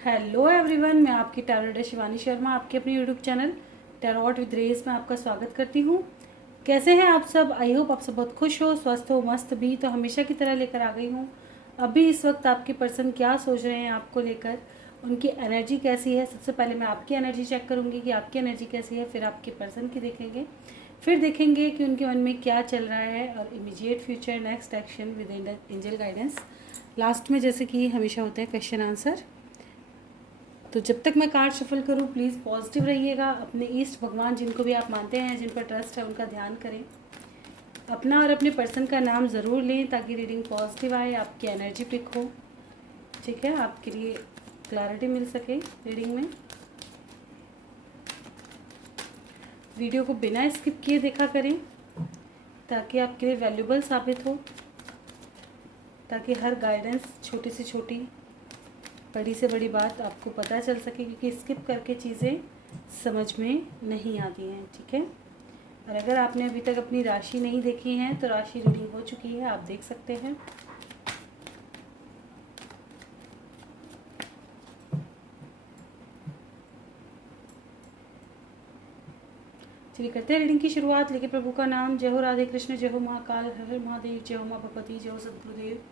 Hello everyone, मैं आपकी tarot Shivani Sharma आपके अपने यूट्यूब चैनल टैरोट विद रेस में आपका स्वागत करती हूँ। कैसे हैं आप सब? आई होप आप सब बहुत खुश हो, स्वस्थ हो, मस्त भी। तो हमेशा की तरह लेकर आ गई हूँ। अभी इस वक्त आपके पर्सन क्या सोच रहे हैं आपको लेकर, उनकी एनर्जी कैसी है। सबसे पहले मैं आपकी एनर्जी चेक करूँगी कि आपकी एनर्जी कैसी है, फिर आपके पर्सन की देखेंगे, फिर देखेंगे कि उनके मन में क्या चल रहा है और immediate future, next action with angel guidance. Last में जैसे कि हमेशा होता है क्वेश्चन आंसर। तो जब तक मैं कार्ड शफल करूं, प्लीज़ पॉजिटिव रहिएगा। अपने ईष्ट भगवान जिनको भी आप मानते हैं, जिन पर ट्रस्ट है, उनका ध्यान करें। अपना और अपने पर्सन का नाम ज़रूर लें ताकि रीडिंग पॉजिटिव आए, आपकी एनर्जी पिक हो। ठीक है, आपके लिए क्लैरिटी मिल सके रीडिंग में। वीडियो को बिना स्किप किए देखा करें ताकि आपके लिए वैल्यूबल साबित हो, ताकि हर गाइडेंस, छोटी से छोटी, बड़ी से बड़ी बात आपको पता चल सके, क्योंकि स्किप करके चीज़ें समझ में नहीं आती हैं। ठीक है, और अगर आपने अभी तक अपनी राशि नहीं देखी है तो राशि रीडिंग हो चुकी है, आप देख सकते हैं। चलिए करते हैं रीडिंग की शुरुआत। लेकिन प्रभु का नाम। जय हो राधे कृष्ण, जय हो महाकाल, हर हर महादेव, जय हो माँ भगवती, जय हो सदगुरुदेव।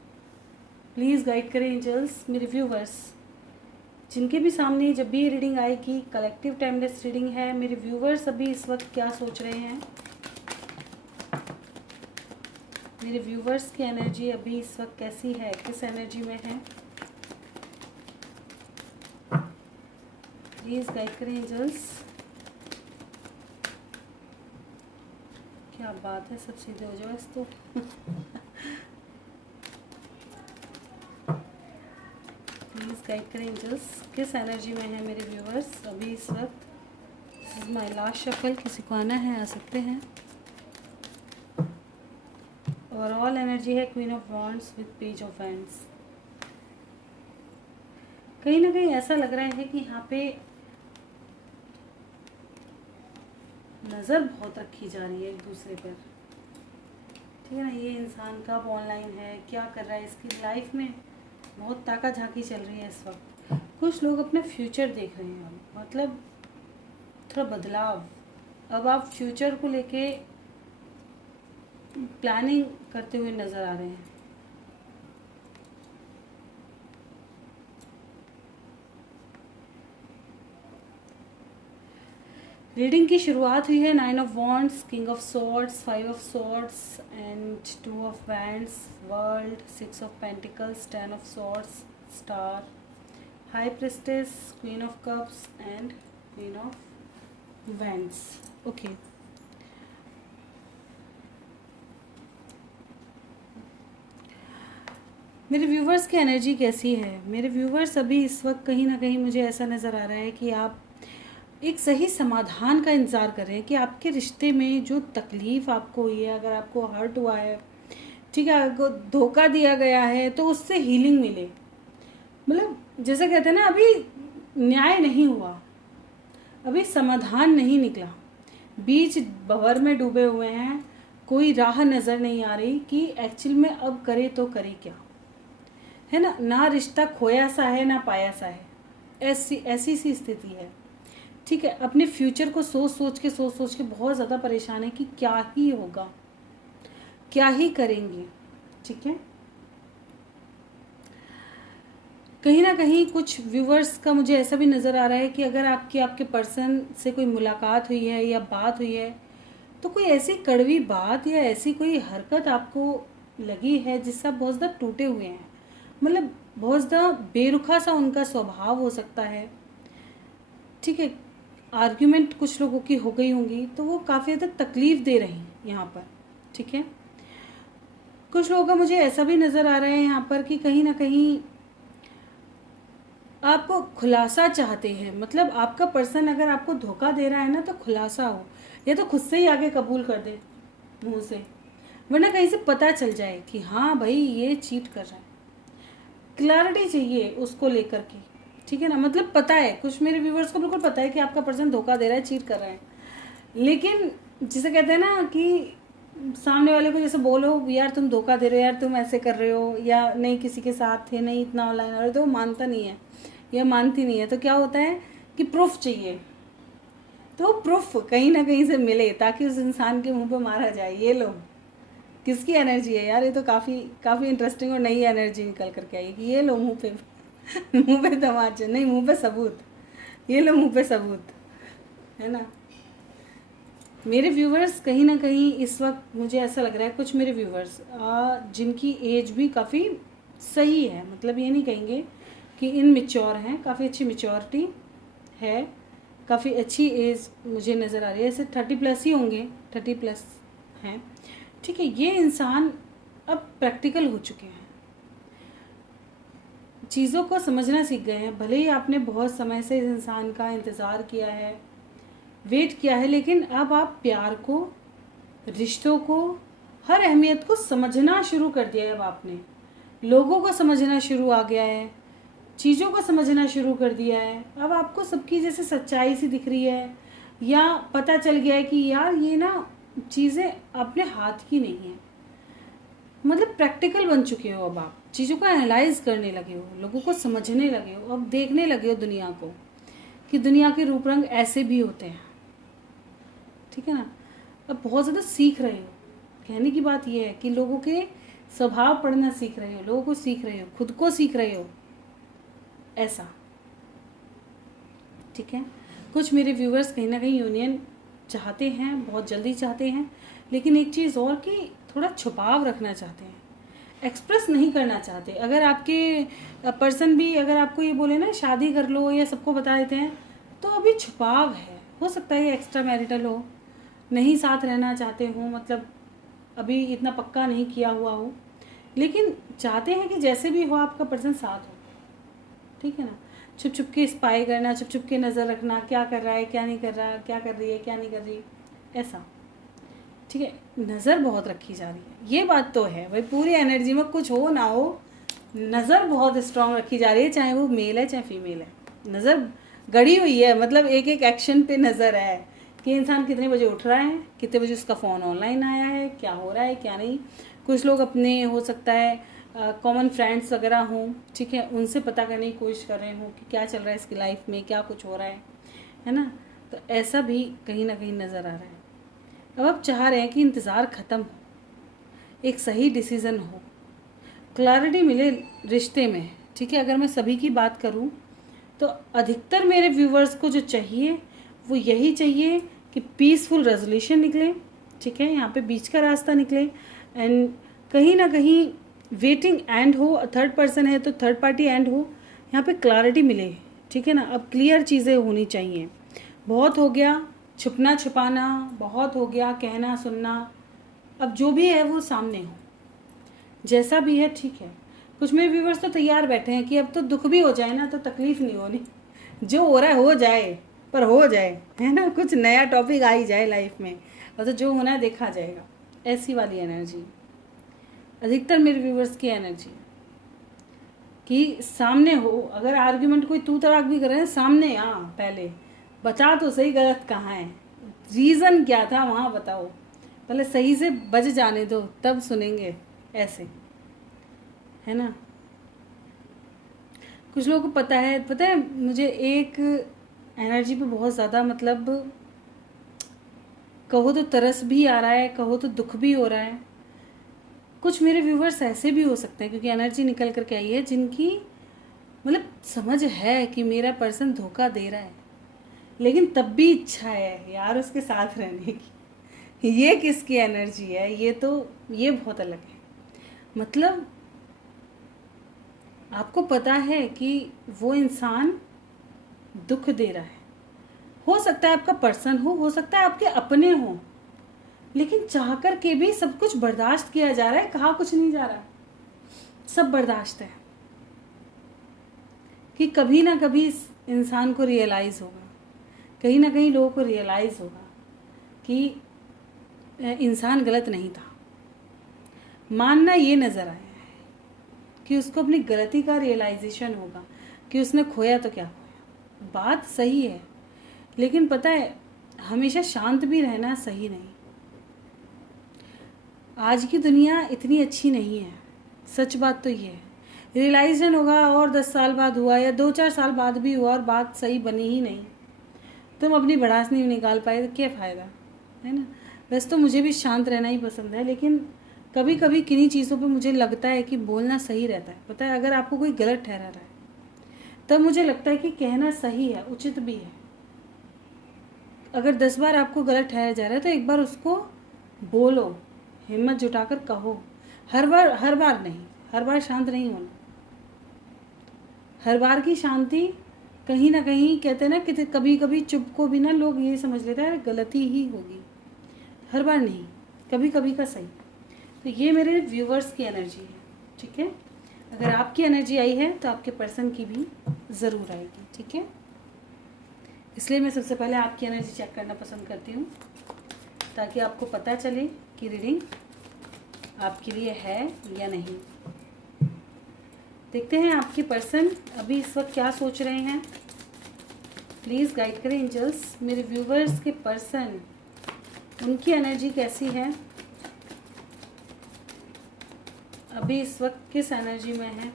प्लीज़ गाइड करें एंजल्स। मेरे व्यूवर्स जिनके भी सामने जब भी ये रीडिंग आएगी, कलेक्टिव टाइमलेस रीडिंग है। मेरे व्यूवर्स अभी इस वक्त क्या सोच रहे हैं, मेरे व्यूवर्स की एनर्जी अभी इस वक्त कैसी है, किस एनर्जी में है, प्लीज़ गाइड करें एंजल्स। क्या बात है, सब सीधे हो जाओ इस तो। प्लीज़ गाइड करें एंजल्स, किस एनर्जी में है मेरे व्यूवर्स अभी इस वक्त। This is my last shuffle. किसी को आना है आ सकते हैं। ओवरऑल एनर्जी है queen of wands with page of hands. कहीं ना कहीं ऐसा लग रहा है कि यहाँ पे नज़र बहुत रखी जा रही है एक दूसरे पर। ठीक है ना, ये इंसान कब ऑनलाइन है, क्या कर रहा है, इसकी लाइफ में बहुत ताका झाकी चल रही है इस वक्त। कुछ लोग अपने फ्यूचर देख रहे हैं, मतलब थोड़ा बदलाव। अब आप फ्यूचर को लेके प्लानिंग करते हुए नज़र आ रहे हैं। रीडिंग की शुरुआत हुई है 9 of wands, king of swords, 5 of swords and 2 of wands, world, 6 of pentacles, 10 of swords, star, high priestess, queen of cups and queen of wands. Okay, मेरे व्यूवर्स की एनर्जी कैसी है? मेरे व्यूवर्स अभी इस वक्त कहीं ना कहीं मुझे ऐसा नज़र आ रहा है कि आप एक सही समाधान का इंतज़ार कर रहे हैं कि आपके रिश्ते में जो तकलीफ़ आपको हुई है, अगर आपको हर्ट हुआ है, ठीक है, आपको धोखा दिया गया है, तो उससे हीलिंग मिले। मतलब जैसे कहते हैं ना, अभी न्याय नहीं हुआ, अभी समाधान नहीं निकला, बीच भंवर में डूबे हुए हैं, कोई राह नज़र नहीं आ रही कि एक्चुअल में अब करे तो करे क्या, है ना रिश्ता खोया सा है ना पाया सा है, ऐसी ऐसी सी स्थिति है। ठीक है, अपने फ्यूचर को सोच सोच के बहुत ज़्यादा परेशान है कि क्या ही होगा, क्या ही करेंगे। ठीक है, कहीं ना कहीं कुछ व्यूवर्स का मुझे ऐसा भी नज़र आ रहा है कि अगर आपके पर्सन से कोई मुलाकात हुई है या बात हुई है, तो कोई ऐसी कड़वी बात या ऐसी कोई हरकत आपको लगी है जिससे आप बहुत ज़्यादा टूटे हुए हैं। मतलब बहुत ज़्यादा बेरुखा सा उनका स्वभाव हो सकता है। ठीक है, आर्ग्यूमेंट कुछ लोगों की हो गई होंगी, तो वो काफ़ी ज़्यादा तकलीफ़ दे रही हैं यहाँ पर। ठीक है, कुछ लोगों का मुझे ऐसा भी नज़र आ रहा है यहाँ पर कि कहीं ना कहीं आप खुलासा चाहते हैं। मतलब आपका पर्सन अगर आपको धोखा दे रहा है ना, तो खुलासा हो, या तो खुद से ही आगे कबूल कर दे मुंह से, वरना कहीं से पता चल जाए कि हाँ भाई ये चीट कर रहा है। क्लैरिटी चाहिए उसको लेकर के। ठीक है ना, मतलब पता है, कुछ मेरे व्यूवर्स को बिल्कुल पता है कि आपका पर्सन धोखा दे रहा है, चीट कर रहा है, लेकिन जिसे कहते हैं ना कि सामने वाले को जैसे बोलो यार तुम धोखा दे रहे हो, यार तुम ऐसे कर रहे हो, या नहीं किसी के साथ थे, नहीं इतना ऑनलाइन आ रहे, तो वो मानता नहीं है या मानती नहीं है, तो क्या होता है कि प्रूफ चाहिए। तो प्रूफ कहीं ना कहीं से मिले ताकि उस इंसान के मुंह पे मारा जाए, ये लो किसकी एनर्जी है यार, ये तो काफ़ी काफ़ी इंटरेस्टिंग और नई एनर्जी निकल करके आई कि ये लो मुंह पे मुंह पे तमाचा नहीं, मुंह पे सबूत, ये लो मुंह पे सबूत, है ना। मेरे व्यूवर्स कहीं ना कहीं इस वक्त मुझे ऐसा लग रहा है, कुछ मेरे व्यूवर्स जिनकी एज भी काफ़ी सही है, मतलब ये नहीं कहेंगे कि इनमेच्योर हैं, काफ़ी अच्छी मेच्योरिटी है, काफ़ी अच्छी एज मुझे नज़र आ रही है। ऐसे 30+ ही होंगे, 30+ हैं, ठीक है। ये इंसान अब प्रैक्टिकल हो चुके हैं, चीज़ों को समझना सीख गए हैं। भले ही आपने बहुत समय से इस इंसान का इंतज़ार किया है, वेट किया है, लेकिन अब आप प्यार को, रिश्तों को, हर अहमियत को समझना शुरू कर दिया है। अब आपने लोगों को समझना शुरू आ गया है, चीज़ों को समझना शुरू कर दिया है। अब आपको सबकी जैसे सच्चाई सी दिख रही है, या पता चल गया है कि यार ये ना चीज़ें अपने हाथ की नहीं है, मतलब प्रैक्टिकल बन चुके हो। अब आप चीज़ों को एनालाइज करने लगे हो, लोगों को समझने लगे हो, अब देखने लगे हो दुनिया को कि दुनिया के रूप रंग ऐसे भी होते हैं, ठीक है ना। अब बहुत ज़्यादा सीख रहे हो। कहने की बात यह है कि लोगों के स्वभाव पढ़ना सीख रहे हो, लोगों को सीख रहे हो, खुद को सीख रहे हो, ऐसा, ठीक है। कुछ मेरे व्यूवर्स कहीं ना कहीं यूनियन चाहते हैं, बहुत जल्दी चाहते हैं, लेकिन एक चीज़ और कि थोड़ा छुपाव रखना चाहते हैं, एक्सप्रेस नहीं करना चाहते। अगर आपके पर्सन भी अगर आपको ये बोले ना शादी कर लो या सबको बता देते हैं, तो अभी छुपाव है। हो सकता है ये एक्स्ट्रा मैरिटल हो, नहीं साथ रहना चाहते हो, मतलब अभी इतना पक्का नहीं किया हुआ हो, लेकिन चाहते हैं कि जैसे भी हो आपका पर्सन साथ हो, ठीक है ना। छुप छुप के स्पाई करना, छुप छुप के नज़र रखना, क्या कर रहा है, क्या नहीं कर रहा, क्या कर रही है, क्या नहीं कर रही, ऐसा, ठीक है। नज़र बहुत रखी जा रही है, ये बात तो है भाई, पूरी एनर्जी में कुछ हो ना हो, नज़र बहुत स्ट्रांग रखी जा रही है, चाहे वो मेल है चाहे फीमेल है। नज़र गड़ी हुई है, मतलब एक एक एक्शन पे नज़र है कि इंसान कितने बजे उठ रहा है, कितने बजे उसका फ़ोन ऑनलाइन आया है, क्या हो रहा है क्या नहीं। कुछ लोग अपने हो सकता है कॉमन फ्रेंड्स वगैरह हों, ठीक है, उनसे पता करने की कोशिश कर रहे हों कि क्या चल रहा है इसकी लाइफ में, क्या कुछ हो रहा है ना। तो ऐसा भी कहीं ना कहीं नज़र आ रहा है। अब आप चाह रहे हैं कि इंतज़ार ख़त्म हो, एक सही डिसीज़न हो, क्लैरिटी मिले रिश्ते में, ठीक है। अगर मैं सभी की बात करूं तो अधिकतर मेरे व्यूवर्स को जो चाहिए वो यही चाहिए कि पीसफुल रेजोल्यूशन निकले, ठीक है, यहाँ पे बीच का रास्ता निकले, एंड कहीं ना कहीं वेटिंग एंड हो, थर्ड पर्सन है तो थर्ड पार्टी एंड हो, यहाँ पे क्लैरिटी मिले, ठीक है ना। अब क्लियर चीज़ें होनी चाहिए, बहुत हो गया छुपना छुपाना, बहुत हो गया कहना सुनना, अब जो भी है वो सामने हो, जैसा भी है, ठीक है। कुछ मेरे व्यूवर्स तो तैयार बैठे हैं कि अब तो दुख भी हो जाए ना तो तकलीफ़ नहीं होनी, जो हो रहा है हो जाए, पर हो जाए, है ना, कुछ नया टॉपिक आ ही जाए लाइफ में, और तो जो होना है देखा जाएगा, ऐसी वाली एनर्जी अधिकतर मेरे व्यूवर्स की एनर्जी, कि सामने हो। अगर आर्ग्यूमेंट कोई तू तड़ाक भी कर रहे हैं, सामने आ, पहले बता तो सही गलत कहाँ है, रीज़न क्या था वहाँ बताओ, पहले सही से बज जाने दो तब सुनेंगे, ऐसे, है ना। कुछ लोगों को पता है मुझे एक एनर्जी पे बहुत ज़्यादा, मतलब कहो तो तरस भी आ रहा है, कहो तो दुख भी हो रहा है। कुछ मेरे व्यूवर्स ऐसे भी हो सकते हैं, क्योंकि एनर्जी निकल करके आई है, जिनकी मतलब समझ है कि मेरा पर्सन धोखा दे रहा है, लेकिन तब भी इच्छा है यार उसके साथ रहने की। ये किसकी एनर्जी है, ये बहुत अलग है। मतलब आपको पता है कि वो इंसान दुख दे रहा है, हो सकता है आपका पर्सन हो सकता है आपके अपने हो, लेकिन चाह कर के भी सब कुछ बर्दाश्त किया जा रहा है, कहा कुछ नहीं जा रहा, सब बर्दाश्त है कि कभी ना कभी इस इंसान को रियलाइज़ होगा, कहीं ना कहीं लोगों को रियलाइज़ होगा कि इंसान गलत नहीं था। मानना ये नज़र आया है कि उसको अपनी गलती का रियलाइजेशन होगा कि उसने खोया तो क्या खोया, बात सही है, लेकिन पता है हमेशा शांत भी रहना सही नहीं। आज की दुनिया इतनी अच्छी नहीं है, सच बात तो ये है। रियलाइजेशन होगा और 10 साल बाद हुआ या 2-4 साल बाद भी हुआ और बात सही बनी ही नहीं, तुम अपनी भड़ास नहीं निकाल पाए तो क्या फ़ायदा, है ना। वैसे तो मुझे भी शांत रहना ही पसंद है, लेकिन कभी कभी किन्हीं चीज़ों पे मुझे लगता है कि बोलना सही रहता है। पता है, अगर आपको कोई गलत ठहरा रहा है तब मुझे लगता है कि कहना सही है, उचित भी है। अगर 10 बार आपको गलत ठहराया जा रहा है तो एक बार उसको बोलो, हिम्मत जुटाकर कहो। हर बार नहीं, हर बार शांत नहीं होना। हर बार की शांति कहीं ना कहीं, कहते हैं ना कि कभी कभी चुप को भी ना लोग ये समझ लेते हैं गलती ही होगी। हर बार नहीं, कभी कभी का सही। तो ये मेरे व्यूवर्स की एनर्जी है, ठीक है। अगर आपकी एनर्जी आई है तो आपके पर्सन की भी ज़रूर आएगी, ठीक है। इसलिए मैं सबसे पहले आपकी एनर्जी चेक करना पसंद करती हूँ, ताकि आपको पता चले कि रीडिंग आपके लिए है या नहीं। देखते हैं आपके पर्सन अभी इस वक्त क्या सोच रहे हैं। प्लीज़ गाइड करें एंजल्स, मेरे व्यूवर्स के पर्सन, उनकी एनर्जी कैसी है, अभी इस वक्त किस एनर्जी में है।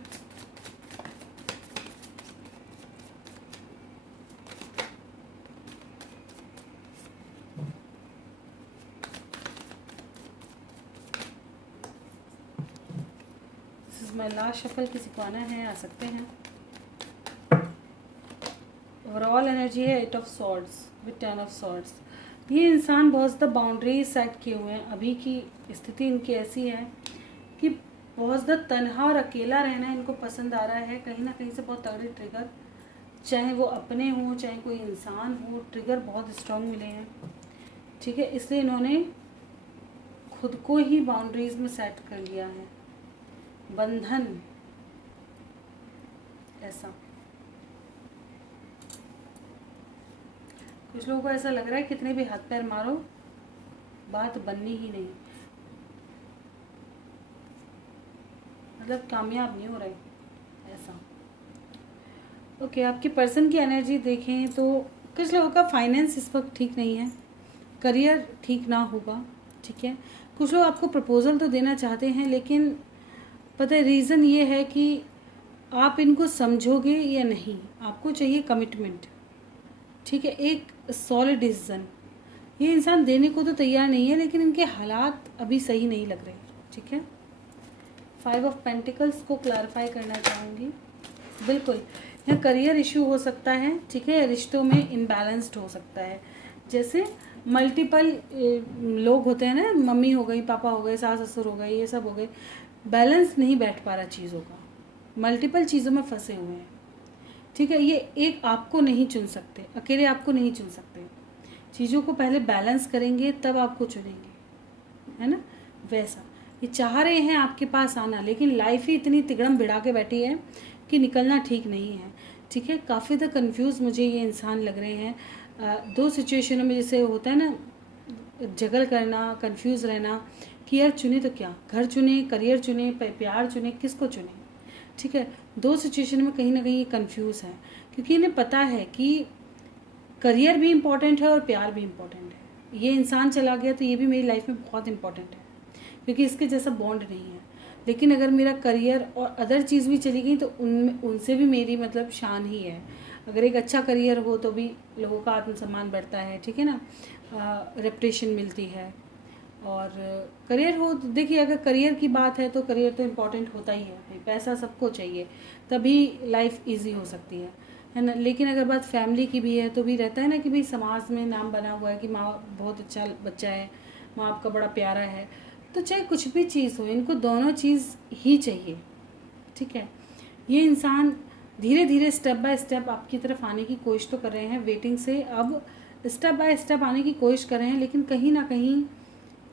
This is my last shuffle, किसी को आना है आ सकते हैं। ओवरऑल एनर्जी है 8 of swords with 10 of swords. ये इंसान बहुत ज़्यादा बाउंड्रीज सेट किए हुए हैं। अभी की स्थिति इनकी ऐसी है कि बहुत ज़्यादा तन्हा और अकेला रहना इनको पसंद आ रहा है। कहीं ना कहीं से बहुत तगड़े ट्रिगर, चाहे वो अपने हों चाहे कोई इंसान हो, ट्रिगर बहुत स्ट्रांग मिले हैं, ठीक है। इसलिए इन्होंने खुद को ही बाउंड्रीज में सेट कर लिया है, बंधन ऐसा। कुछ लोगों को ऐसा लग रहा है कितने भी हाथ पैर मारो बात बननी ही नहीं, मतलब कामयाब नहीं हो रहे ऐसा। ओके, आपके पर्सन की एनर्जी देखें तो कुछ लोगों का फाइनेंस इस वक्त ठीक नहीं है, करियर ठीक ना होगा, ठीक है। कुछ लोग आपको प्रपोजल तो देना चाहते हैं, लेकिन पता है रीज़न ये है कि आप इनको समझोगे या नहीं। आपको चाहिए कमिटमेंट, ठीक है, एक सॉलिड डिसीजन। ये इंसान देने को तो तैयार नहीं है, लेकिन इनके हालात अभी सही नहीं लग रहे, ठीक है। 5 ऑफ पेंटिकल्स को क्लैरिफाई करना चाहूँगी। बिल्कुल, यहाँ करियर इशू हो सकता है, ठीक है। रिश्तों में इम्बैलेंस्ड हो सकता है, जैसे मल्टीपल लोग होते हैं ना, मम्मी हो गई, पापा हो गए, सास ससुर हो गए, ये सब हो गए, बैलेंस नहीं बैठ पा रहा चीज़ों का, मल्टीपल चीज़ों में फंसे हुए हैं, ठीक है। ये एक आपको नहीं चुन सकते, अकेले आपको नहीं चुन सकते। चीज़ों को पहले बैलेंस करेंगे तब आपको चुनेंगे, है ना। वैसा ये चाह रहे हैं आपके पास आना, लेकिन लाइफ ही इतनी तिगड़म भिड़ा के बैठी है कि निकलना ठीक नहीं है, ठीक है। काफ़ी ज़्यादा कन्फ्यूज़ मुझे ये इंसान लग रहे हैं। 2 सिचुएशनों में जैसे होता है ना, जगल करना, कन्फ्यूज़ रहना कि यार चुने तो क्या, घर चुने, करियर चुने, प्यार चुने, किसको चुने, ठीक है। 2 सिचुएशन में कहीं ना कहीं ये कन्फ्यूज़ है, क्योंकि इन्हें पता है कि करियर भी इम्पॉर्टेंट है और प्यार भी इम्पॉर्टेंट है। ये इंसान चला गया तो ये भी मेरी लाइफ में बहुत इम्पॉर्टेंट है, क्योंकि इसके जैसा बॉन्ड नहीं है। लेकिन अगर मेरा करियर और अदर चीज़ भी चली गई तो उनसे भी मेरी मतलब शान ही है। अगर एक अच्छा करियर हो तो भी लोगों का आत्मसम्मान बढ़ता है, ठीक है ना, रेपुटेशन मिलती है। और करियर हो तो देखिए, अगर करियर की बात है तो करियर तो इम्पॉर्टेंट होता ही है, पैसा सबको चाहिए, तभी लाइफ इजी हो सकती है ना। लेकिन अगर बात फैमिली की भी है तो भी रहता है ना कि भाई समाज में नाम बना हुआ है कि माँ बहुत अच्छा बच्चा है, माँ आपका बड़ा प्यारा है, तो चाहे कुछ भी चीज़ हो, इनको दोनों चीज़ ही चाहिए, ठीक है। ये इंसान धीरे धीरे स्टेप बाय स्टेप आपकी तरफ आने की कोशिश तो कर रहे हैं, वेटिंग से अब स्टेप बाय स्टेप आने की कोशिश कर रहे हैं, लेकिन कहीं ना कहीं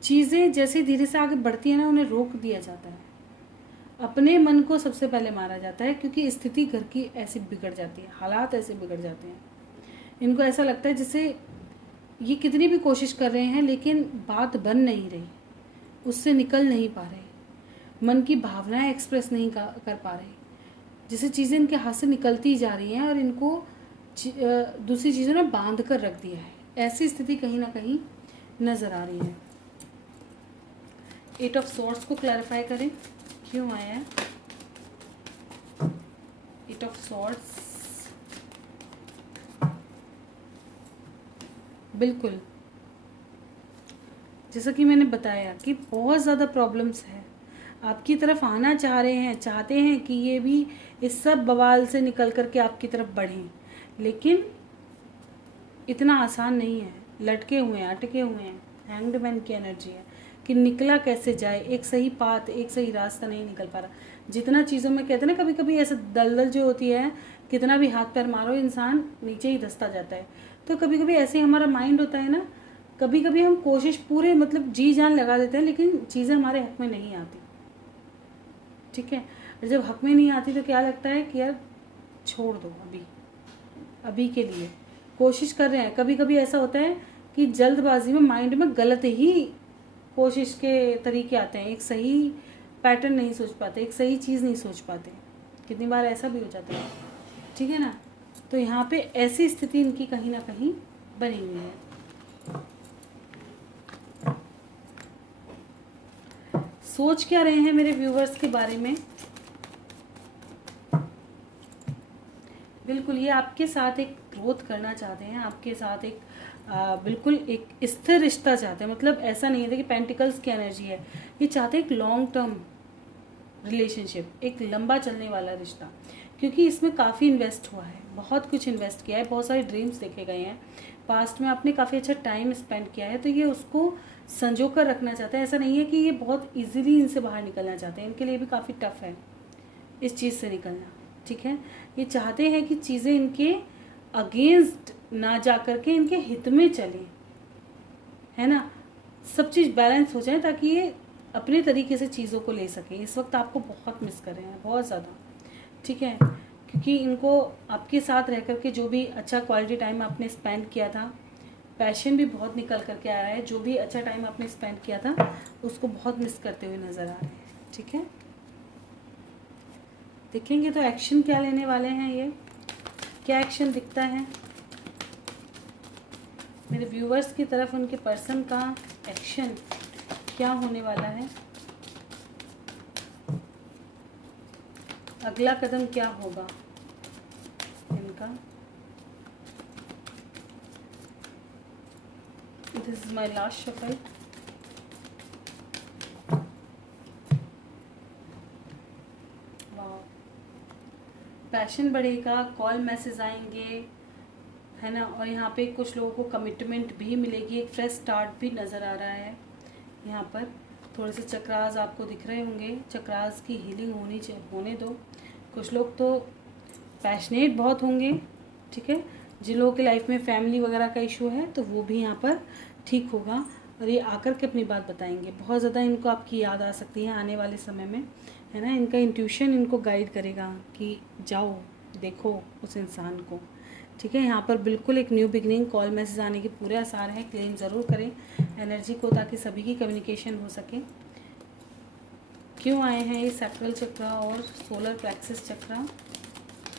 चीज़ें जैसे धीरे से आगे बढ़ती है ना, उन्हें रोक दिया जाता है। अपने मन को सबसे पहले मारा जाता है, क्योंकि स्थिति घर की ऐसी बिगड़ जाती है, हालात ऐसे बिगड़ जाते हैं। इनको ऐसा लगता है जैसे ये कितनी भी कोशिश कर रहे हैं लेकिन बात बन नहीं रही, उससे निकल नहीं पा रहे, मन की भावनाएं एक्सप्रेस नहीं कर पा रहे, जिससे चीज़ें इनके हाथ से निकलती जा रही हैं और इनको दूसरी चीज़ों ने बांध कर रख दिया है। ऐसी स्थिति कहीं ना कहीं नज़र आ रही है। 8 ऑफ सॉर्ड्स को क्लैरिफाई करें, क्यों आया है। 8 ऑफ सॉर्ड्स, बिल्कुल जैसा कि मैंने बताया कि बहुत ज़्यादा प्रॉब्लम्स है, आपकी तरफ आना चाह रहे हैं, चाहते हैं कि ये भी इस सब बवाल से निकल कर के आपकी तरफ बढ़ें, लेकिन इतना आसान नहीं है, लटके हुए हैं, अटके हुए हैं। हैंग्ड मैन की एनर्जी है कि निकला कैसे जाए, एक सही पाथ, एक सही रास्ता नहीं निकल पा रहा। जितना चीज़ों में कहते हैं ना, कभी कभी ऐसे दलदल जो होती है, कितना भी हाथ पैर मारो इंसान नीचे ही धंसता जाता है। तो कभी कभी ऐसे ही हमारा माइंड होता है ना, कभी कभी हम कोशिश पूरे मतलब जी जान लगा देते हैं, लेकिन चीज़ें हमारे हक में नहीं आती, ठीक है। और जब हक में नहीं आती तो क्या लगता है कि यार छोड़ दो, अभी के लिए कोशिश कर रहे हैं। कभी कभी ऐसा होता है कि जल्दबाजी में माइंड में गलत ही कोशिश के तरीके आते हैं, एक सही पैटर्न नहीं सोच पाते, एक सही चीज़ नहीं सोच पाते। कितनी बार ऐसा भी हो जाता है, ठीक है ना। तो यहाँ पे ऐसी स्थिति इनकी कहीं ना कहीं बनी हुई है। सोच क्या रहे हैं मेरे व्यूवर्स के बारे में, बिल्कुल ये आपके साथ एक ग्रोथ करना चाहते हैं, आपके साथ एक बिल्कुल एक स्थिर रिश्ता चाहते हैं। मतलब ऐसा नहीं है कि पेंटिकल्स की एनर्जी है, ये चाहते हैं एक लॉन्ग टर्म रिलेशनशिप, एक लंबा चलने वाला रिश्ता, क्योंकि इसमें काफ़ी इन्वेस्ट हुआ है, बहुत कुछ इन्वेस्ट किया है, बहुत सारे ड्रीम्स देखे गए हैं, पास्ट में आपने काफ़ी अच्छा टाइम स्पेंड किया है, तो ये उसको संजो कर रखना चाहते हैं। ऐसा नहीं है कि ये बहुत इजीली इनसे बाहर निकलना चाहते हैं, इनके लिए भी काफ़ी टफ है इस चीज़ से निकलना, ठीक है। ये चाहते हैं कि चीज़ें इनके अगेंस्ट ना जा कर के इनके हित में चलें, है ना, सब चीज़ बैलेंस हो जाए ताकि ये अपने तरीके से चीज़ों को ले सकें। इस वक्त आपको बहुत मिस कर रहे हैं, बहुत ज़्यादा, ठीक है, क्योंकि इनको आपके साथ रह कर के जो भी अच्छा क्वालिटी टाइम आपने स्पेंड किया था, पैशन भी बहुत निकल करके आ रहा है, जो भी अच्छा टाइम आपने स्पेंड किया था उसको बहुत मिस करते हुए नज़र आ रहे हैं, ठीक है। देखेंगे तो एक्शन क्या लेने वाले हैं, ये क्या एक्शन दिखता है मेरे व्यूवर्स की तरफ, उनके पर्सन का एक्शन क्या होने वाला है, अगला कदम क्या होगा इनका। This is my last shuffle. Passion बढ़ेगा, कॉल मैसेज आएंगे, है ना, और यहाँ पे कुछ लोगों को कमिटमेंट भी मिलेगी, एक फ्रेश स्टार्ट भी नज़र आ रहा है। यहाँ पर थोड़े से चक्रास आपको दिख रहे होंगे, चक्रास की हीलिंग होने दो। कुछ लोग तो पैशनेट बहुत होंगे, ठीक है, जिन लोगों की लाइफ में फैमिली वगैरह का इशू है तो वो भी यहाँ पर ठीक होगा, और ये आकर के अपनी बात बताएंगे। बहुत ज़्यादा इनको आपकी याद आ सकती है आने वाले समय में, है ना, इनका इंट्यूशन इनको गाइड करेगा कि जाओ देखो उस इंसान को, ठीक है। यहाँ पर बिल्कुल एक न्यू बिगनिंग, कॉल मैसेज आने के पूरे आसार हैं। क्लेम ज़रूर करें एनर्जी को ताकि सभी की कम्युनिकेशन हो सके। क्यों आए हैं ये सैक्रल चक्र और सोलर प्लेक्सस चक्र,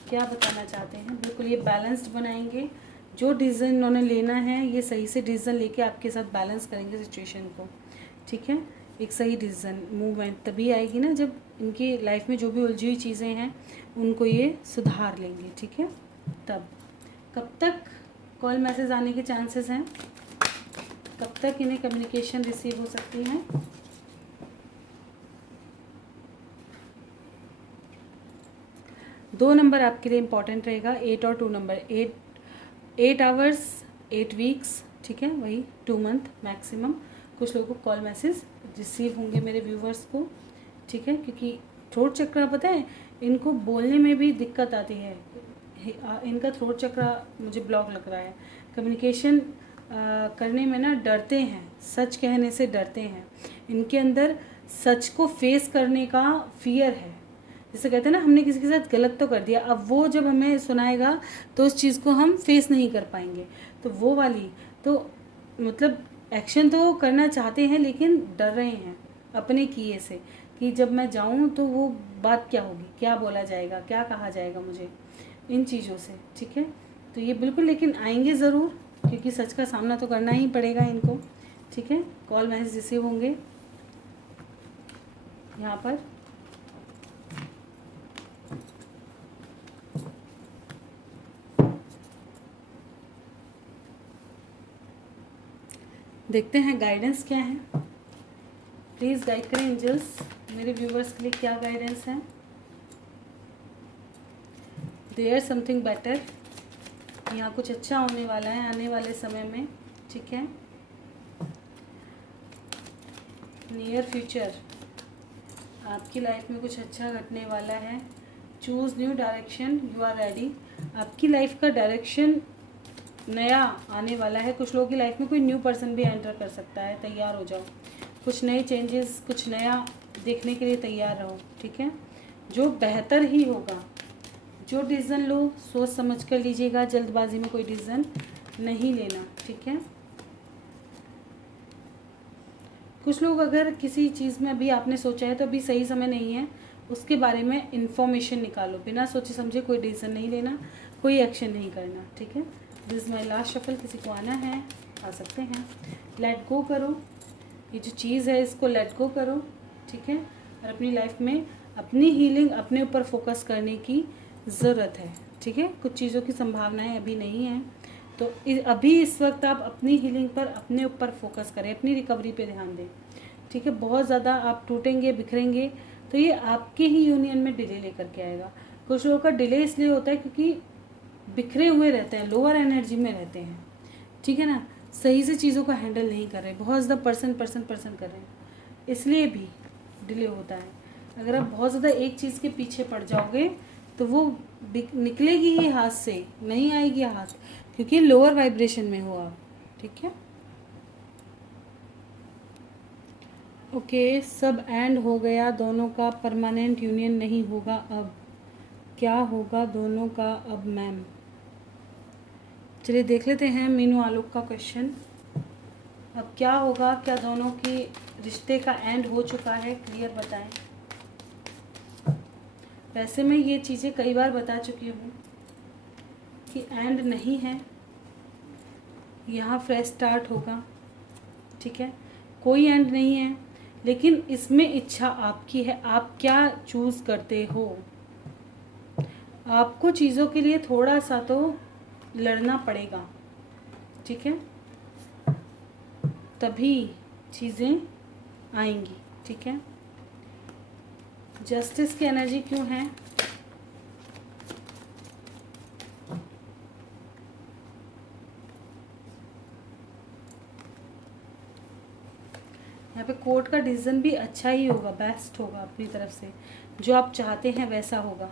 क्या बताना चाहते हैं। बिल्कुल ये बैलेंस्ड बनाएंगे, जो डिसीजन इन्होंने लेना है ये सही से डिसीजन लेके आपके साथ बैलेंस करेंगे सिचुएशन को, ठीक है। एक सही डिसीजन मूवमेंट तभी आएगी ना जब इनकी लाइफ में जो भी उलझी हुई चीज़ें हैं उनको ये सुधार लेंगे, ठीक है। तब कब तक कॉल मैसेज आने के चांसेस हैं, कब तक इन्हें कम्युनिकेशन रिसीव हो सकती हैं। दो नंबर आपके लिए इम्पॉर्टेंट रहेगा, 8 और 2 नंबर, 8 आवर्स 8 वीक्स, ठीक है, वही 2 मंथ मैक्सिमम कुछ लोगों को कॉल मैसेज रिसीव होंगे मेरे व्यूवर्स को, ठीक है। क्योंकि थ्रोट चक्र पता है इनको बोलने में भी दिक्कत आती है, इनका थ्रोट चक्र मुझे ब्लॉक लग रहा है, कम्युनिकेशन करने में ना डरते हैं, सच कहने से डरते हैं, इनके अंदर सच को फेस करने का फियर है। जैसे कहते हैं ना हमने किसी के साथ गलत तो कर दिया, अब वो जब हमें सुनाएगा तो उस चीज़ को हम फेस नहीं कर पाएंगे, तो वो वाली तो मतलब एक्शन तो करना चाहते हैं लेकिन डर रहे हैं अपने किए से कि जब मैं जाऊं तो वो बात क्या होगी, क्या बोला जाएगा, क्या कहा जाएगा मुझे, इन चीज़ों से, ठीक है। तो ये बिल्कुल लेकिन आएंगे ज़रूर, क्योंकि सच का सामना तो करना ही पड़ेगा इनको, ठीक है। कॉल मैसेज रिसीव होंगे यहाँ पर। देखते हैं गाइडेंस क्या है। प्लीज़ गाइड करें एंजल्स, मेरे व्यूवर्स के लिए क्या गाइडेंस है। देयर समथिंग बेटर, यहाँ कुछ अच्छा होने वाला है आने वाले समय में, ठीक है। नियर फ्यूचर, आपकी लाइफ में कुछ अच्छा घटने वाला है। Choose new direction, you are ready. आपकी लाइफ का डायरेक्शन नया आने वाला है। कुछ लोगों की लाइफ में कोई न्यू पर्सन भी एंटर कर सकता है, तैयार हो जाओ। कुछ नए चेंजेस, कुछ नया देखने के लिए तैयार रहो, ठीक है। जो बेहतर ही होगा। जो डिसीज़न लो सोच समझ कर लीजिएगा, जल्दबाजी में कोई डिसीज़न नहीं लेना, ठीक है। कुछ लोग अगर किसी चीज़ में अभी आपने सोचा है तो अभी सही समय नहीं है, उसके बारे में इन्फॉर्मेशन निकालो। बिना सोचे समझे कोई डिसीजन नहीं लेना, कोई एक्शन नहीं करना, ठीक है। दिस माई लास्ट शफल, किसी को आना है आ सकते हैं। लेट गो करो, ये जो चीज़ है इसको लेट गो करो, ठीक है। और अपनी लाइफ में अपनी हीलिंग, अपने ऊपर फोकस करने की ज़रूरत है, ठीक है। कुछ चीज़ों की संभावनाएं अभी नहीं है, तो अभी इस वक्त आप अपनी हीलिंग पर, अपने ऊपर फोकस करें, अपनी रिकवरी पे ध्यान दें, ठीक है। बहुत ज़्यादा आप टूटेंगे, बिखरेंगे तो ये आपके ही यूनियन में डिले लेकर के आएगा। कुछ लोगों का डिले इसलिए होता है क्योंकि बिखरे हुए रहते हैं, लोअर एनर्जी में रहते हैं, ठीक है ना। सही से चीज़ों को हैंडल नहीं कर रहे, बहुत ज़्यादा पर्सन कर रहे हैं, इसलिए भी डिले होता है। अगर आप बहुत ज़्यादा एक चीज़ के पीछे पड़ जाओगे तो वो निकलेगी ही हाथ से, नहीं आएगी हाथ, क्योंकि लोअर वाइब्रेशन में हो आप, ठीक है। ओके, सब एंड हो गया, दोनों का परमानेंट यूनियन नहीं होगा। अब क्या होगा दोनों का अब मैम? चलिए देख लेते हैं मीनू आलोक का क्वेश्चन। अब क्या होगा, क्या दोनों की रिश्ते का एंड हो चुका है? क्लियर बताएं। वैसे मैं ये चीज़ें कई बार बता चुकी हूँ कि एंड नहीं है, यहाँ फ्रेश स्टार्ट होगा, ठीक है। कोई एंड नहीं है, लेकिन इसमें इच्छा आपकी है, आप क्या चूज़ करते हो। आपको चीज़ों के लिए थोड़ा सा तो लड़ना पड़ेगा, ठीक है, तभी चीज़ें आएंगी, ठीक है। जस्टिस की एनर्जी क्यों है? यहाँ पे कोर्ट का डिसीजन भी अच्छा ही होगा, बेस्ट होगा अपनी तरफ से, जो आप चाहते हैं वैसा होगा,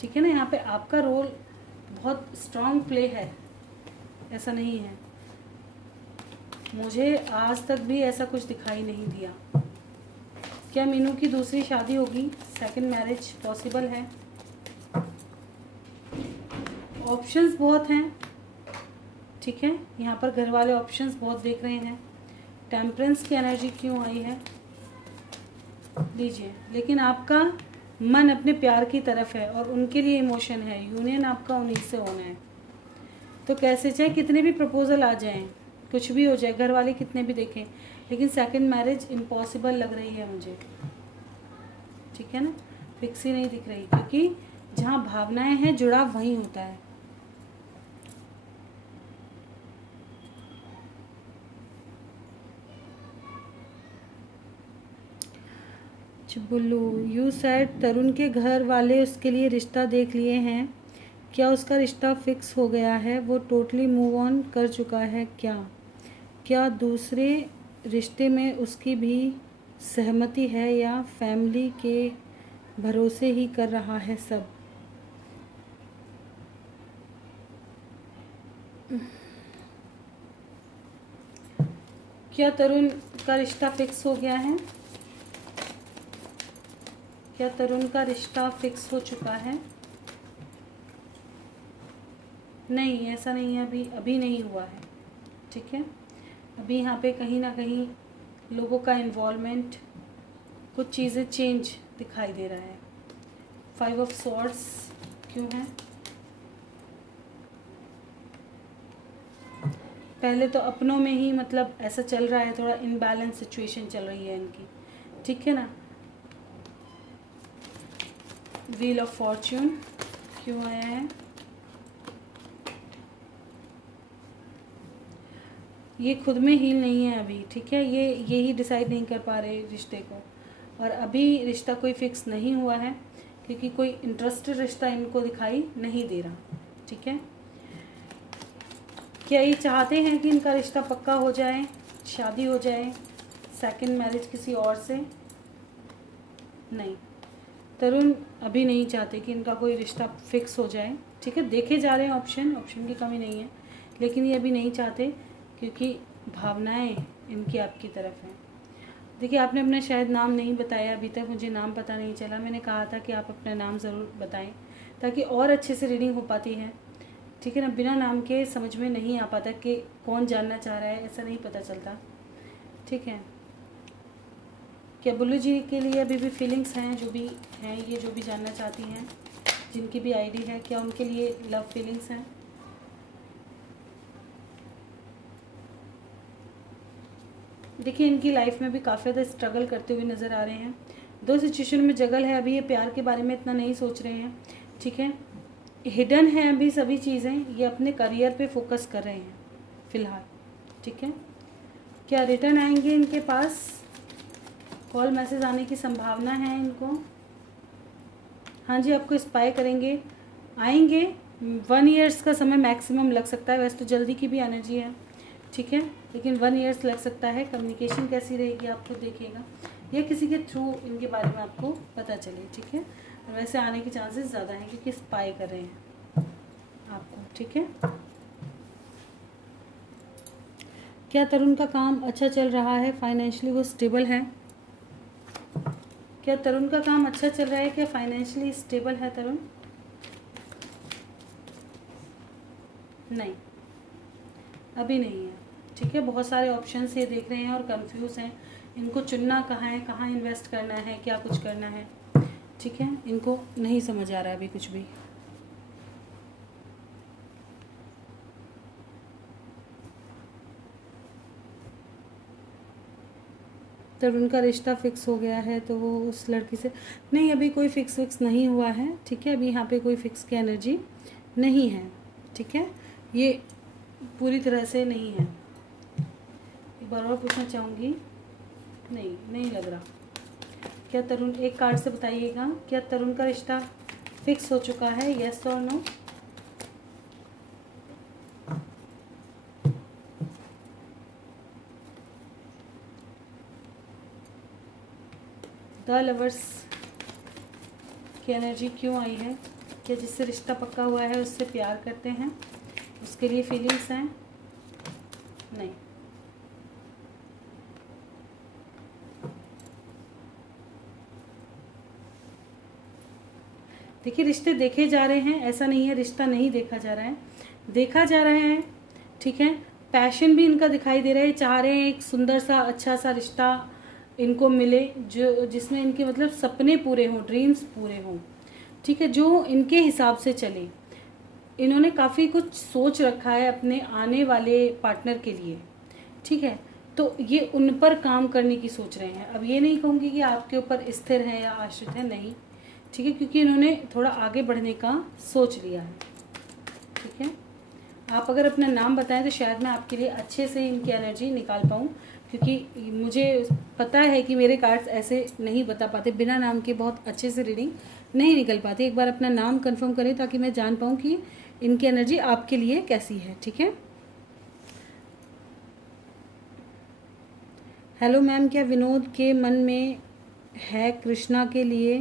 ठीक है ना। यहाँ पे आपका रोल बहुत स्ट्रांग प्ले है, ऐसा नहीं है, मुझे आज तक भी ऐसा कुछ दिखाई नहीं दिया। क्या मीनू की दूसरी शादी होगी? सेकंड मैरिज पॉसिबल है। ऑप्शंस बहुत हैं, ठीक है। यहाँ पर घर वाले ऑप्शंस बहुत देख रहे हैं। टेम्परेंस की एनर्जी क्यों आई है? लीजिए, लेकिन आपका मन अपने प्यार की तरफ है और उनके लिए इमोशन है, यूनियन आपका उन्हीं से होना है। तो कैसे चाहे कितने भी प्रपोजल आ जाएं, कुछ भी हो जाए, घर वाले कितने भी देखें, लेकिन सेकंड मैरिज इम्पॉसिबल लग रही है मुझे, ठीक है ना। फिक्स ही नहीं दिख रही, क्योंकि जहाँ भावनाएं हैं जुड़ाव वहीं होता है। बुल्लू, यू सेड तरुण के घर वाले उसके लिए रिश्ता देख लिए हैं, क्या उसका रिश्ता फिक्स हो गया है? वो टोटली मूव ऑन कर चुका है क्या? क्या दूसरे रिश्ते में उसकी भी सहमति है या फैमिली के भरोसे ही कर रहा है सब? क्या तरुण का रिश्ता फिक्स हो गया है? क्या तरुण का रिश्ता फिक्स हो चुका है? नहीं, ऐसा नहीं है, अभी नहीं हुआ है, ठीक है। अभी यहाँ पे कहीं ना कहीं लोगों का इन्वॉल्वमेंट, कुछ चीज़ें चेंज दिखाई दे रहा है। 5 ऑफ सॉर्ड्स क्यों है? पहले तो अपनों में ही मतलब ऐसा चल रहा है, थोड़ा इनबैलेंस सिचुएशन चल रही है इनकी, ठीक है ना। व्हील ऑफ फॉर्च्यून क्यों आया है? ये खुद में हील नहीं है अभी, ठीक है। ये यही डिसाइड नहीं कर पा रहे रिश्ते को, और अभी रिश्ता कोई फिक्स नहीं हुआ है क्योंकि कोई इंटरेस्टेड रिश्ता इनको दिखाई नहीं दे रहा, ठीक है। क्या ये चाहते हैं कि इनका रिश्ता पक्का हो जाए, शादी हो जाए, सेकंड मैरिज किसी और से? नहीं, तरुण अभी नहीं चाहते कि इनका कोई रिश्ता फिक्स हो जाए, ठीक है। देखे जा रहे हैं ऑप्शन की कमी नहीं है, लेकिन ये अभी नहीं चाहते क्योंकि भावनाएं इनकी आपकी तरफ हैं। देखिए, आपने अपना शायद नाम नहीं बताया अभी तक, मुझे नाम पता नहीं चला। मैंने कहा था कि आप अपना नाम ज़रूर बताएं ताकि और अच्छे से रीडिंग हो पाती है, ठीक है ना। बिना नाम के समझ में नहीं आ पाता कि कौन जानना चाह रहा है, ऐसा नहीं पता चलता, ठीक है। क्या बुल्लू जी के लिए अभी भी फीलिंग्स हैं? जो भी हैं, ये जो भी जानना चाहती हैं, जिनकी भी आईडी है, क्या उनके लिए लव फीलिंग्स हैं? देखिए, इनकी लाइफ में भी काफ़ी ज़्यादा स्ट्रगल करते हुए नज़र आ रहे हैं। दो सिचुएशन में जगल है, अभी ये प्यार के बारे में इतना नहीं सोच रहे हैं, ठीक है। हिडन है अभी सभी चीज़ें, ये अपने करियर पे फोकस कर रहे हैं फ़िलहाल, ठीक है। क्या रिटर्न आएंगे इनके पास? कॉल मैसेज आने की संभावना है इनको। हाँ जी, आपको स्पाई करेंगे, आएंगे। 1 ईयर्स का समय मैक्सिमम लग सकता है, वैसे तो जल्दी की भी एनर्जी है, ठीक है, लेकिन 1 ईयर्स लग सकता है। कम्युनिकेशन कैसी रहेगी आप खुद देखिएगा, या किसी के थ्रू इनके बारे में आपको पता चले, ठीक है। और वैसे आने के चांसेस ज़्यादा हैं क्योंकि स्पाई कर रहे हैं आपको, ठीक है। क्या तरुण का काम अच्छा चल रहा है? फाइनेंशियली वो स्टेबल है? क्या तरुण का काम अच्छा चल रहा है? क्या फाइनेंशियली स्टेबल है तरुण? नहीं, अभी नहीं है, ठीक है। बहुत सारे ऑप्शन ये देख रहे हैं और कंफ्यूज हैं, इनको चुनना कहाँ है, कहाँ इन्वेस्ट करना है, क्या कुछ करना है, ठीक है। इनको नहीं समझ आ रहा है अभी कुछ भी। तरुण का रिश्ता फिक्स हो गया है तो वो उस लड़की से नहीं, अभी कोई फिक्स नहीं हुआ है, ठीक है। अभी यहाँ पे कोई फिक्स की एनर्जी नहीं है, ठीक है। ये पूरी तरह से नहीं है। एक बार और पूछना चाहूँगी, नहीं लग रहा। क्या तरुण, एक कार्ड से बताइएगा, क्या तरुण का रिश्ता फिक्स हो चुका है, येस और नो? द लवर्स की एनर्जी क्यों आई है? क्या जिससे रिश्ता पक्का हुआ है उससे प्यार करते हैं, उसके लिए फीलिंग्स हैं? नहीं, देखिए, रिश्ते देखे जा रहे हैं, ऐसा नहीं है रिश्ता नहीं देखा जा रहा है, देखा जा रहा है, ठीक है। पैशन भी इनका दिखाई दे रहा है, चाह रहे हैं एक सुंदर सा अच्छा सा रिश्ता इनको मिले, जो जिसमें इनके मतलब सपने पूरे हों, ड्रीम्स पूरे हों, ठीक है, जो इनके हिसाब से चले। इन्होंने काफ़ी कुछ सोच रखा है अपने आने वाले पार्टनर के लिए, ठीक है। तो ये उन पर काम करने की सोच रहे हैं। अब ये नहीं कहूँगी कि आपके ऊपर स्थिर है या आश्रित है, नहीं, ठीक है, क्योंकि इन्होंने थोड़ा आगे बढ़ने का सोच लिया है, ठीक है। आप अगर अपना नाम बताएं तो शायद मैं आपके लिए अच्छे से इनकी एनर्जी निकाल पाऊँ, क्योंकि मुझे पता है कि मेरे कार्ड्स ऐसे नहीं बता पाते, बिना नाम के बहुत अच्छे से रीडिंग नहीं निकल पाती। एक बार अपना नाम कंफर्म करें ताकि मैं जान पाऊँ कि इनकी एनर्जी आपके लिए कैसी है, ठीक है। हेलो मैम, क्या विनोद के मन में है कृष्णा के लिए?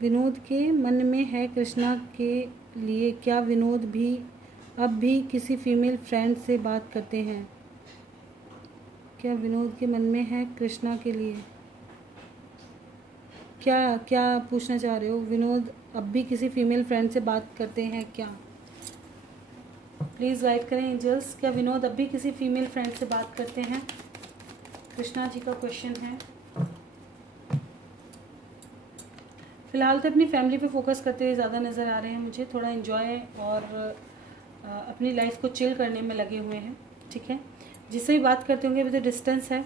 विनोद के मन में है कृष्णा के लिए, क्या विनोद भी अब भी किसी फीमेल फ्रेंड से बात करते हैं? क्या विनोद के मन में है कृष्णा के लिए? क्या क्या पूछना चाह रहे हो? विनोद अब भी किसी फीमेल फ्रेंड से बात करते हैं क्या? प्लीज़ गाइड करें एंजल्स, क्या विनोद अब भी किसी फीमेल फ्रेंड से बात करते हैं? कृष्णा जी का क्वेश्चन है। फ़िलहाल तो अपनी फैमिली पे फोकस करते हुए ज़्यादा नज़र आ रहे हैं मुझे, थोड़ा इन्जॉय और अपनी लाइफ को चिल करने में लगे हुए हैं, ठीक है। जिससे भी बात करते होंगे अभी तो डिस्टेंस है,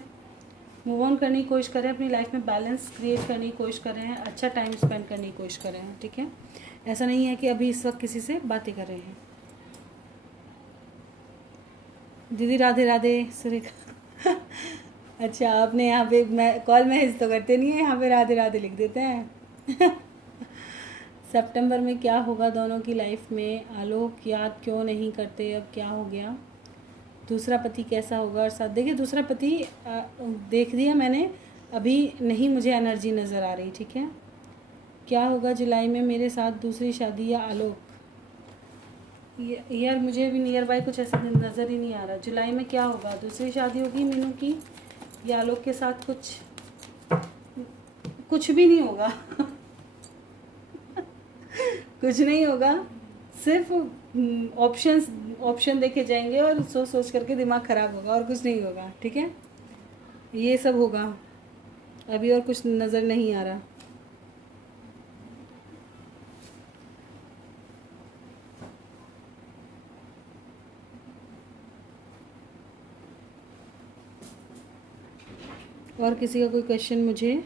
मूव ऑन करने की कोशिश कर रहे हैं, अपनी लाइफ में बैलेंस क्रिएट करने की कोशिश कर रहे हैं, अच्छा टाइम स्पेंड करने की कोशिश कर रहे हैं, ठीक है। ऐसा नहीं है कि अभी इस वक्त किसी से बातें कर रहे हैं। दीदी राधे राधे सुरेखा। अच्छा आपने यहाँ पे, मैं कॉल मैसेज तो करते नहीं है, यहाँ पे राधे राधे लिख देते हैं। सितंबर में क्या होगा दोनों की लाइफ में? आलोक याद क्यों नहीं करते, अब क्या हो गया? दूसरा पति कैसा होगा? और साथ देखिए दूसरा पति देख दिया मैंने, अभी नहीं मुझे एनर्जी नज़र आ रही, ठीक है। क्या होगा जुलाई में मेरे साथ, दूसरी शादी या आलोक? यार मुझे अभी नियर बाय कुछ ऐसा नज़र ही नहीं आ रहा। जुलाई में क्या होगा? दूसरी शादी होगी मीनू की, या आलोक के साथ कुछ भी नहीं होगा। कुछ नहीं होगा, सिर्फ ऑप्शन देखे जाएंगे और सोच सोच करके दिमाग ख़राब होगा, और कुछ नहीं होगा, ठीक है। ये सब होगा, अभी और कुछ नज़र नहीं आ रहा। और किसी का कोई क्वेश्चन मुझे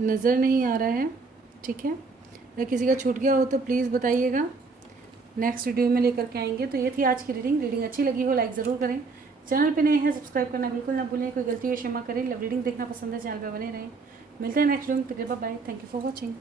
नज़र नहीं आ रहा है, ठीक है। अगर किसी का छूट गया हो तो प्लीज़ बताइएगा, नेक्स्ट वीडियो में लेकर के आएंगे। तो ये थी आज की रीडिंग अच्छी लगी हो लाइक ज़रूर करें, चैनल पे नए हैं सब्सक्राइब करना बिल्कुल ना भूलें, कोई गलती हो क्षमा करें। लव रीडिंग देखना पसंद है चैनल पर बने रहें। मिलते हैं नेक्स्ट वीडियो में, bye, thank you for watching.